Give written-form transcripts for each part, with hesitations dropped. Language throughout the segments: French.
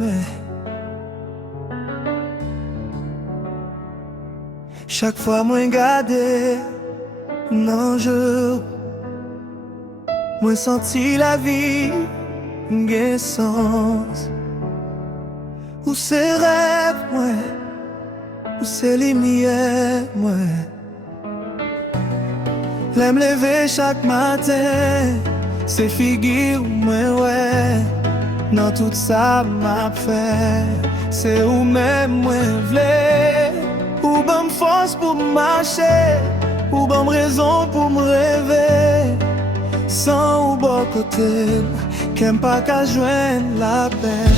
baby. Chaque fois moi gade nan jour, moi senti la vie gen sens. Ou c'est rêve moi, ou c'est lumière moi. L'aime lever chaque matin, c'est figure moi ouais. Dans tout ça m'a fait, c'est où même moi v'lais. Ou bon force pour marcher, ou bonne raison pour me rêver. Sans ou bon côté, qu'aime pas qu'à joindre la paix.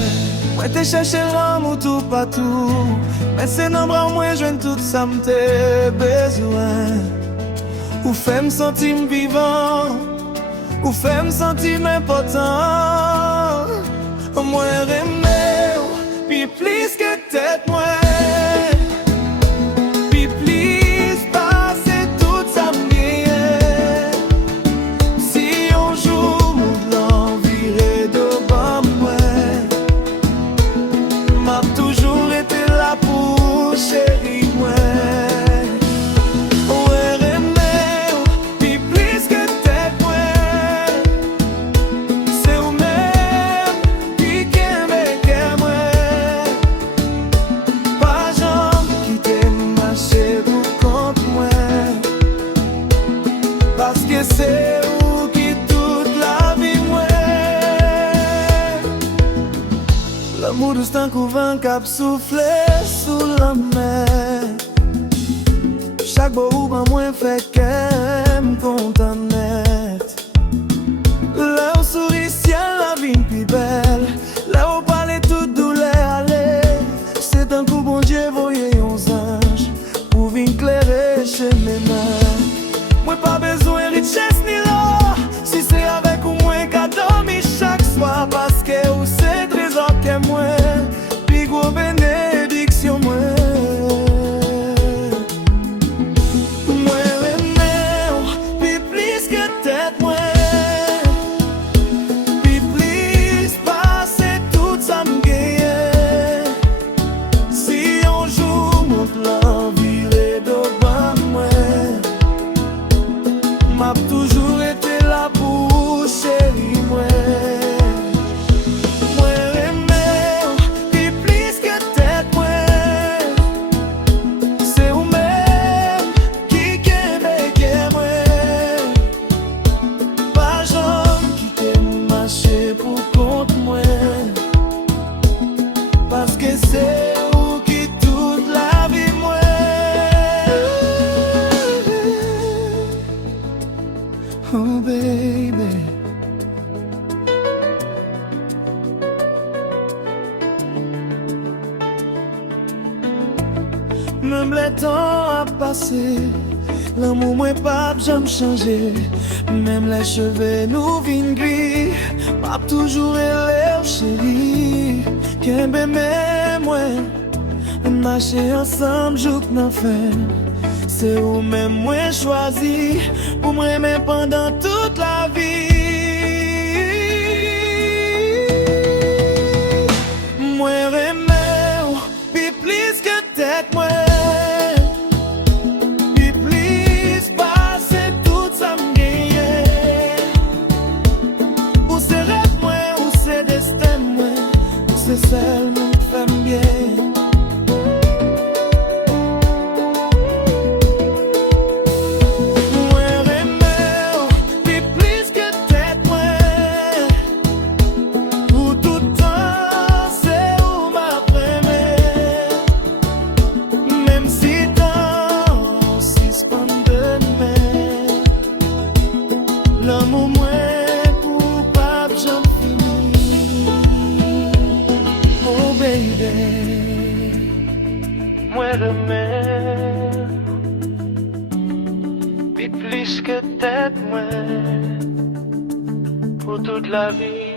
Moi t'es cherché l'amour tout partout, mais c'est dans bras moi joindre tout ça m'te besoin. Ou fait me sentir vivant, ou fait me sentir important. Moi aimer, puis plus que tête moi. Parce que c'est où qui toute la vie moi. L'amour de un couvent cap soufflé sous la mer. Chaque beau ou ben moins fait qu'aime content net. Là où sourit ciel la vie plus belle. Là où parler toute douleur aller. C'est un coup bon Dieu voyez uns anges pour venir éclairer chez mes mains. Moi pas besoin de richesse ni l'or, si c'est avec ou moins qu'à dormir chaque soir. Parce que ou c'est trésor que moi, puis gros bénédiction moi. Moi aimer, puis plus que tête moi. Puis plus passer tout ça me gagne. Si on joue mon plan, virer devant moi. M'a toujours été là pour chéri moi. Moi aimer, puis plus que tête moi. C'est ou même qui aime moi. Pas jamais qui t'aime marcher pour compte moi. Parce que c'est où qui toute la vie moi. Oh baby, même le temps a passé, l'amour moi pas jamais changé. Même les cheveux nous viennent gris, m'a toujours élève chérie. Qu'un bébé moi, marcher ensemble jour n'en fait. C'est où même moi choisi pour m'aimer pendant toute la vie. Moi aimer, puis plus que tête moi. Puis plus passer tout ça me gagne. Ou c'est rêve moi, ou c'est destin moi. Ou c'est celle qui fait bien. L'amour moi coupable j'en finis. Oh baby, moi remets, puis plus que tête moi, pour toute la vie.